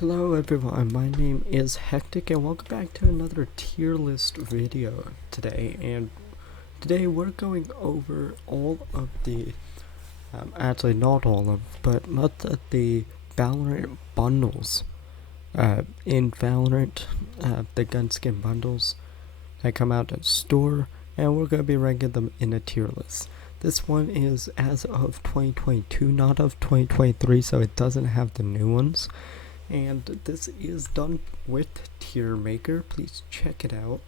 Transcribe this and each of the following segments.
Hello everyone, my name is Hectic and welcome back to another tier list video today. And today we're going over all of the, actually not all of, but most of the Valorant bundles. In Valorant, the gun skin bundles that come out in store, and we're going to be ranking them in a tier list. This one is as of 2022, not of 2023, so it doesn't have the new ones. And this is done with Tier Maker. Please check it out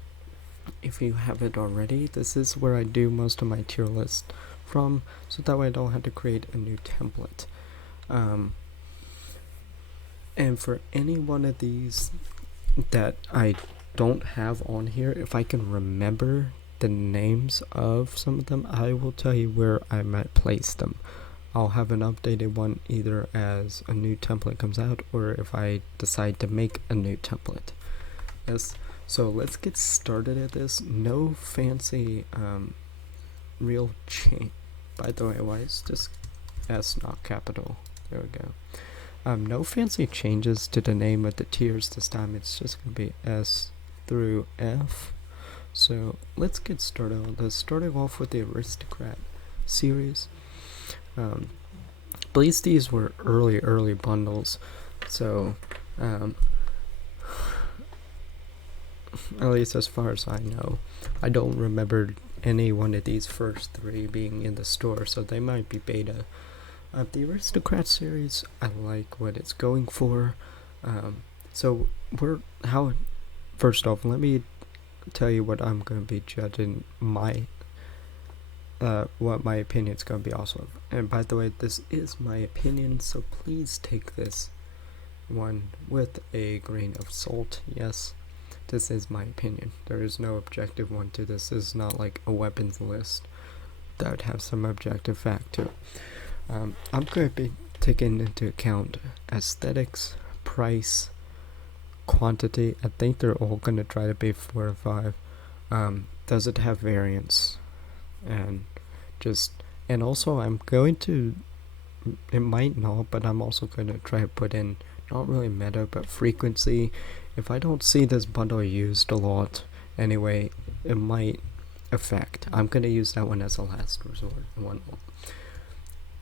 if you haven't already. This is where I do most of my tier list from, so that way I don't have to create a new template. And for any one of these that I don't have on here, if I can remember the names of some of them, I will tell you where I might place them. I'll have an updated one either as a new template comes out or if I decide to make a new template. Yes, so let's get started at this. No fancy real change. By the way, why is this S not capital? There we go. No fancy changes to the name of the tiers this time. It's just going to be S through F. So let's get started on this. Starting off with the Aristocrat series. At least these were early bundles, so at least as far as I know, I don't remember any one of these first three being in the store, so they might be beta. The Aristocrat series, I like what it's going for. First off, let me tell you what I'm going to be judging what my opinion's gonna be also. And by the way, this is my opinion, so please take this one with a grain of salt. Yes, this is my opinion. There is no objective one to this. This is not like a weapons list that would have some objective fact to it. I'm going to be taking into account aesthetics, price, quantity. I think they're all going to try to be 4 or 5. Does it have variance? And also I'm going to, it might not, but I'm also going to try to put in not really meta but frequency. If I don't see this bundle used a lot anyway, it might affect. I'm going to use that one as a last resort.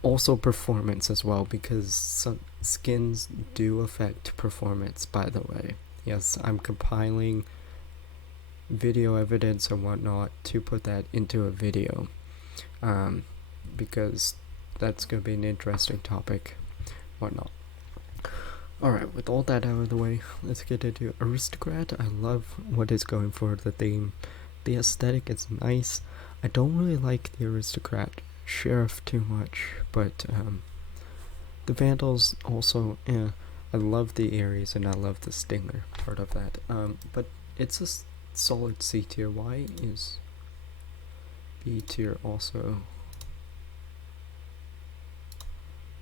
Also performance as well, because some skins do affect performance, by the way. Yes, I'm compiling video evidence and whatnot to put that into a video, because that's going to be an interesting topic, whatnot. Alright, with all that out of the way, let's get into Aristocrat. I love what is going for the theme. The aesthetic is nice. I don't really like the Aristocrat Sheriff too much, but the Vandals also, I love the Ares and I love the Stinger part of that, but it's a solid C tier. Why is B tier also?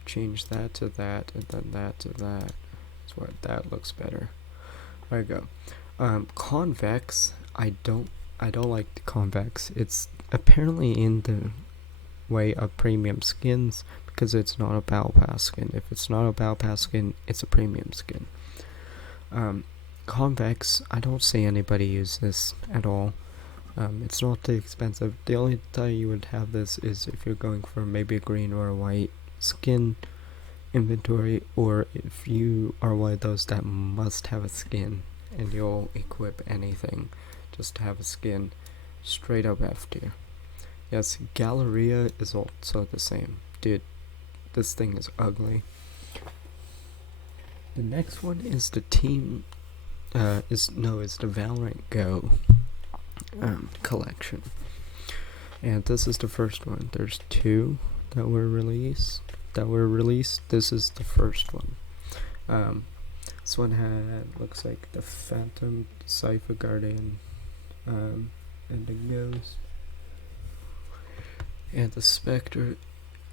Change that to that and then that to that. That's what that looks better. There we go. Convex, I don't like the convex. It's apparently in the way of premium skins because it's not a battle pass skin. If it's not a battle pass skin, it's a premium skin. Convex, I don't see anybody use this at all. It's not too expensive. The only time you would have this is if you're going for maybe a green or a white skin inventory, or if you are one of those that must have a skin and you'll equip anything just to have a skin. Straight up F tier. Yes, Galleria is also the same. Dude, this thing is ugly. The next one is the team is the Valorant Go collection, and this is the first one. There's 2 that were released. This is the first one. This one looks like the Phantom, Cypher Guardian, and the Ghost, and the Spectre.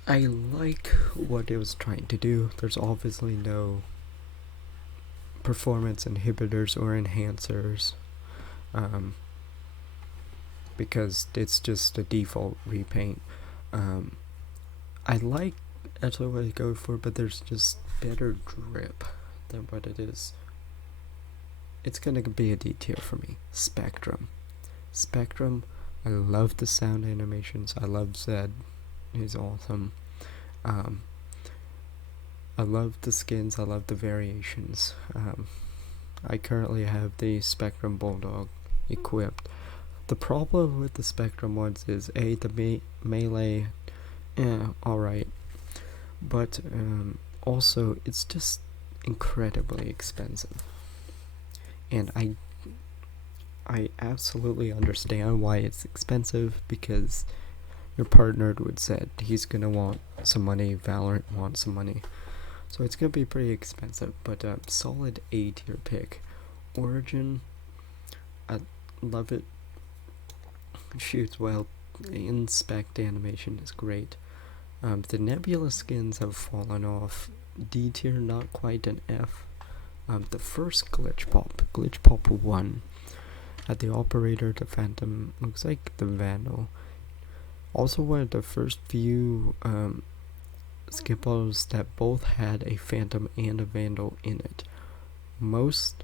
I like what it was trying to do. There's obviously no performance inhibitors or enhancers, because it's just a default repaint. I like actually what I go for, but there's just better drip than what it is. It's gonna be a D tier for me. Spectrum. Spectrum, I love the sound animations. I love Zed. He's awesome. Um, I love the skins. I love the variations. I currently have the Spectrum Bulldog equipped. The problem with the Spectrum ones is the melee, alright, but also it's just incredibly expensive, and I absolutely understand why it's expensive, because you're partnered with Zed. He's gonna want some money. Valorant wants some money, so it's gonna be pretty expensive. But solid A tier pick. Origin, I love it. Shoots well. Inspect animation is great. The Nebula skins have fallen off. D tier, not quite an F. The first Glitch Pop 1, had the Operator, the Phantom, looks like the Vandal. Also one of the first few skip bottles that both had a Phantom and a Vandal in it. Most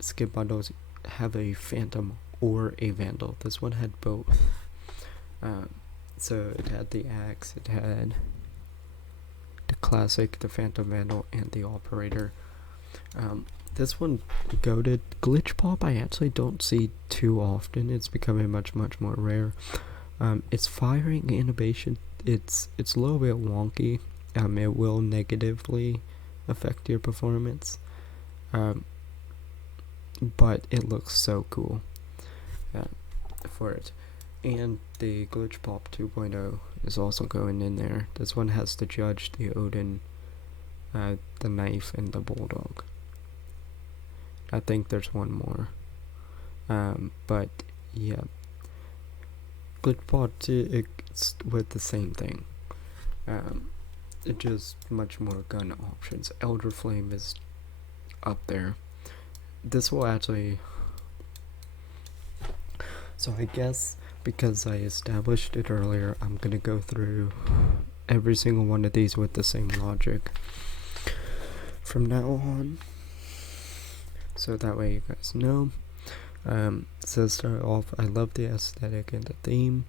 skip bundles have a Phantom or a Vandal. This one had both. So it had the Axe, it had the Classic, the Phantom Vandal, and the Operator. This one, goated. Glitch Pop I actually don't see too often. It's becoming much more rare. Its firing animation, it's a little bit wonky. It will negatively affect your performance. But it looks so cool for it. And the Glitch Pop 2.0 is also going in there. This one has the Judge, the Odin, the Knife, and the Bulldog. I think there's one more. But yeah. Glitch Pop 2, it's with the same thing. It just much more gun options. Elder Flame is up there. This will actually... So I guess because I established it earlier, I'm gonna go through every single one of these with the same logic from now on, so that way you guys know. So to start off, I love the aesthetic and the theme.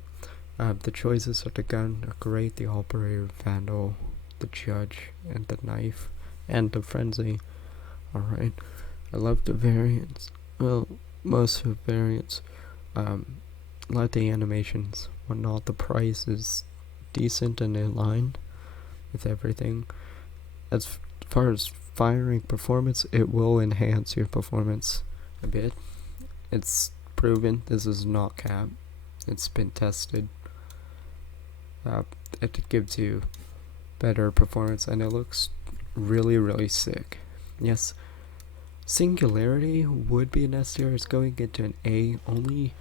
The choices of the gun are great. The Operator, Vandal, the Judge, and the Knife, and the Frenzy. Alright. I love the variants. Well, most of the variants. Like the animations, whatnot. The price is decent and in line with everything. As far as firing performance, it will enhance your performance a bit. It's proven. This is not cap. It's been tested. It gives you better performance, and it looks really sick. Yes, Singularity would be an S tier. It's going into an A only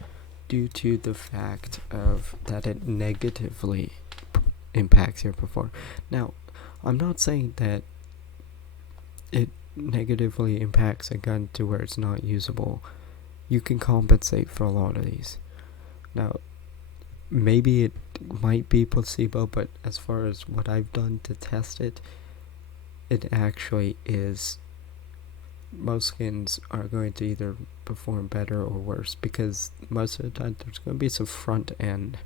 due to the fact of that it negatively impacts your performance. Now, I'm not saying that it negatively impacts a gun to where it's not usable. You can compensate for a lot of these. Now, maybe it might be placebo, but as far as what I've done to test it, it actually is. Most skins are going to either perform better or worse, because most of the time there's going to be some front end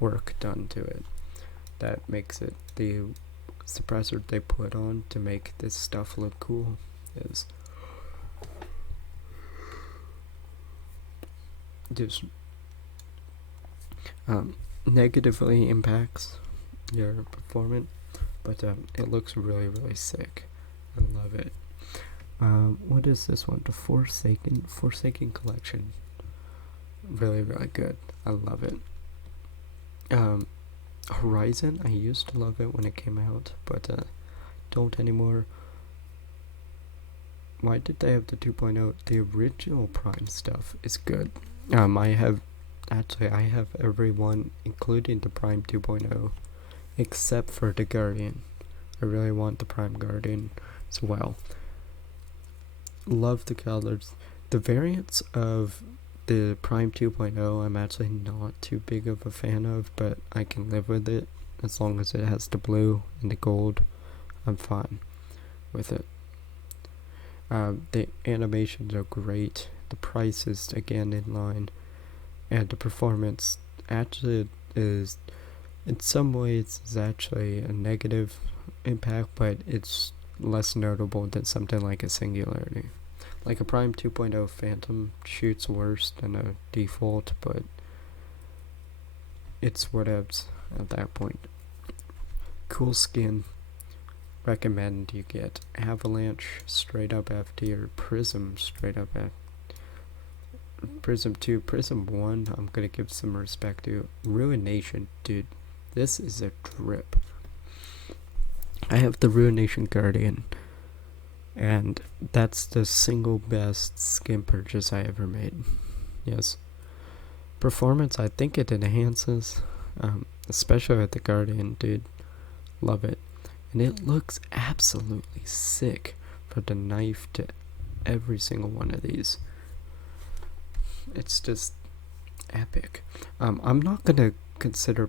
work done to it that makes it. The suppressor they put on to make this stuff look cool is just negatively impacts your performance, but it looks really sick. I love it. What is this one? The Forsaken Collection. Really good. I love it. Horizon, I used to love it when it came out, but don't anymore. Why did they have the 2.0? The original Prime stuff is good. I have every one, including the Prime 2.0, except for the Guardian. I really want the Prime Guardian as well. Love the colors. The variants of the Prime 2.0 I'm actually not too big of a fan of, but I can live with it as long as it has the blue and the gold. I'm fine with it. The animations are great. The price is again in line, and the performance actually is, in some ways, is actually a negative impact, but it's less notable than something like a Singularity. Like a Prime 2.0 Phantom shoots worse than a default, but it's whatevs at that point. Cool skin. Recommend you get Avalanche straight up F tier, Prism straight up F, Prism 2, Prism 1 I'm gonna give some respect to. Ruination, dude, this is a drip. I have the Ruination Guardian, and that's the single best skin purchase I ever made. Yes. Performance, I think it enhances, especially with the Guardian, dude. Love it. And it looks absolutely sick for the knife to every single one of these. It's just epic. I'm not gonna consider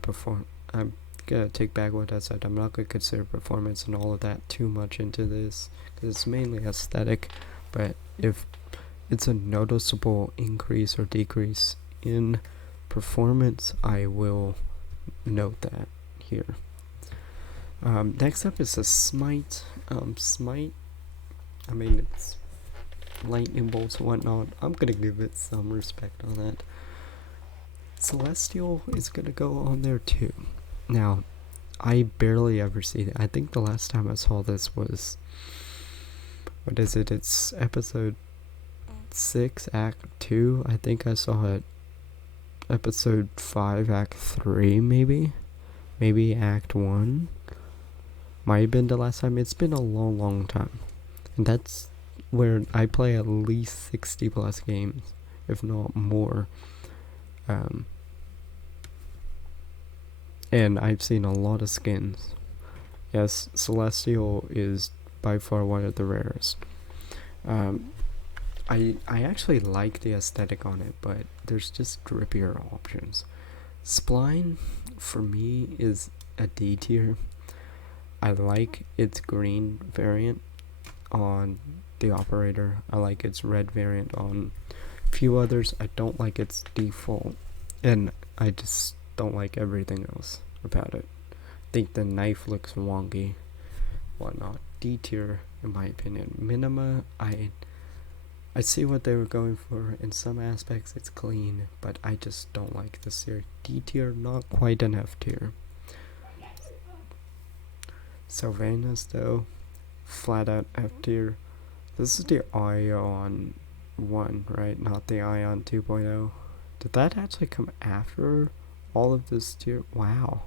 I'm gonna take back what I said. I'm not gonna consider performance and all of that too much into this because it's mainly aesthetic. But if it's a noticeable increase or decrease in performance, I will note that here. Next up is a Smite. Smite, I mean, it's lightning bolts and whatnot. I'm gonna give it some respect on that. Celestial is gonna go on there too. Now, I barely ever see it. I think the last time I saw this was, what is it? It's episode 6, Act 2. I think I saw it episode 5, Act 3, maybe? Maybe Act 1? Might have been the last time. It's been a long time. And that's where I play at least 60 plus games, if not more. And I've seen a lot of skins. Yes, Celestial is by far one of the rarest. I actually like the aesthetic on it, but there's just drippier options. Spline, for me, is a D tier. I like its green variant on the operator. I like its red variant on a few others. I don't like its default, and I just don't like everything else about it. I think the knife looks wonky, whatnot. D tier, in my opinion. Minima, I see what they were going for. In some aspects, it's clean, but I just don't like this tier. D tier, not quite an F tier. Sylvanas, though, flat out F tier. This is the Ion 1, right? Not the Ion 2.0. Did that actually come after all of this tier? Wow.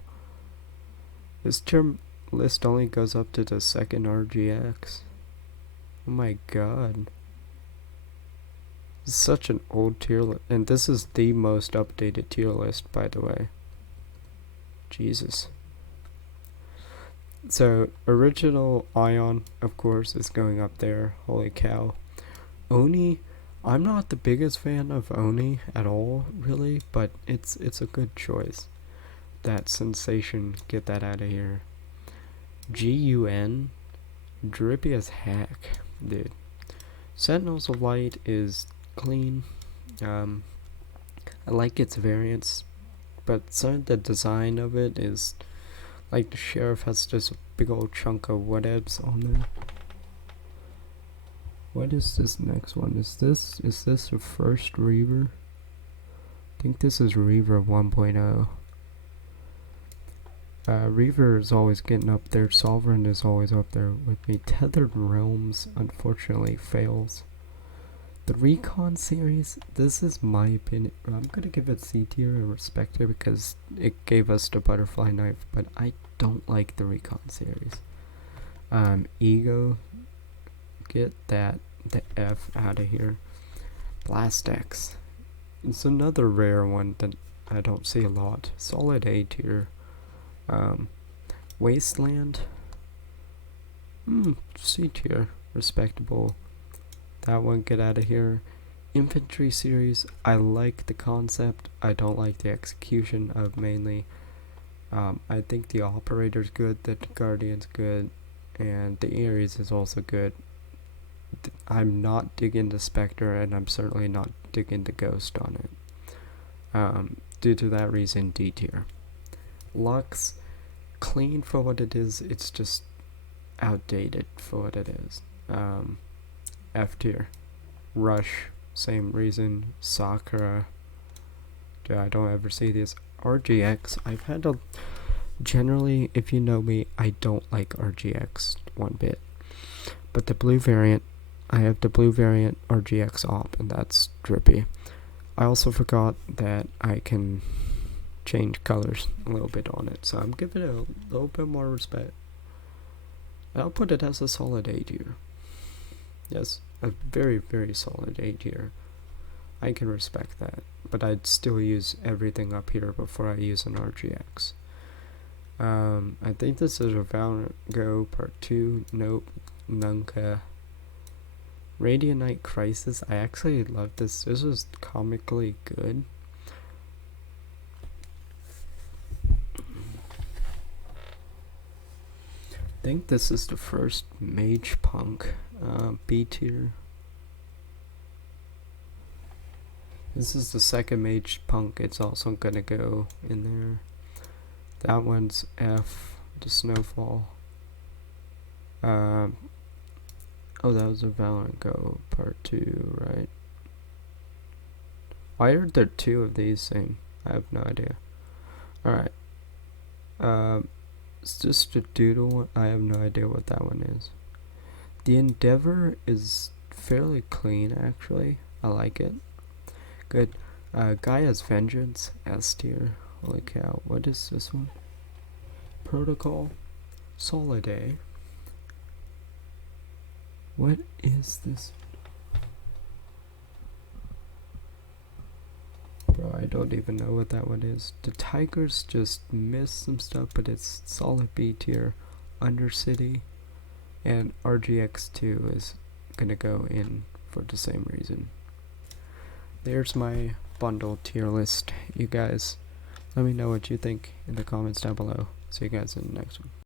This tier list only goes up to the second RGX. Oh my god. This is such an old tier list. And this is the most updated tier list, by the way. Jesus. So, original Ion, of course, is going up there. Holy cow. Oni, I'm not the biggest fan of Oni at all, really, but it's a good choice. That sensation, get that out of here. GUN, drippy as heck, dude. Sentinels of Light is clean. I like its variants, but some of the design of it is, like, the sheriff has just a big old chunk of whatevs on there. What is this next one? Is this the first Reaver? I think this is Reaver 1.0. Reaver is always getting up there. Sovereign is always up there with me. Tethered Realms, unfortunately, fails. The Recon series, this is my opinion. I'm gonna give it C tier and respect it because it gave us the butterfly knife, but I don't like the Recon series. Ego, get the F out of here. Blastex, it's another rare one that I don't see a lot. Solid A tier. Wasteland, C tier, respectable. That one, get out of here. Infantry series, I like the concept. I don't like the execution of mainly. I think the operator's good, the Guardian's good, and the Ares is also good. I'm not digging the Spectre, and I'm certainly not digging the Ghost on it. Due to that reason, D tier. Lux, clean for what it is, it's just outdated for what it is. F tier. Rush, same reason. Sakura, I don't ever see this. RGX, I've had a... Generally, if you know me, I don't like RGX one bit. But the blue variant, I have the blue variant RGX op, and that's drippy. I also forgot that I can change colors a little bit on it, so I'm giving it a little bit more respect. I'll put it as a solid A tier. Yes, a very, very solid A tier. I can respect that, but I'd still use everything up here before I use an RGX. I think this is a Valorant Go Part 2. Nope. Nunca. Radiant Knight Crisis. I actually love this. This is comically good. I think this is the first Mage Punk. B tier. This is the second Mage Punk. It's also gonna go in there. That one's F, the Snowfall. Oh, that was a Valorant Go Part 2, right? Why are there two of these things? I have no idea. Alright. It's just a doodle one. I have no idea what that one is. The Endeavor is fairly clean, actually. I like it. Good. Gaia's Vengeance, S tier. Holy cow, what is this one? Protocol, Solid A. What is this? Bro, I don't even know what that one is. The Tigers just missed some stuff, but it's solid B tier. Undercity, and RGX2 is gonna go in for the same reason. There's my bundle tier list, you guys. Let me know what you think in the comments down below. See you guys in the next one.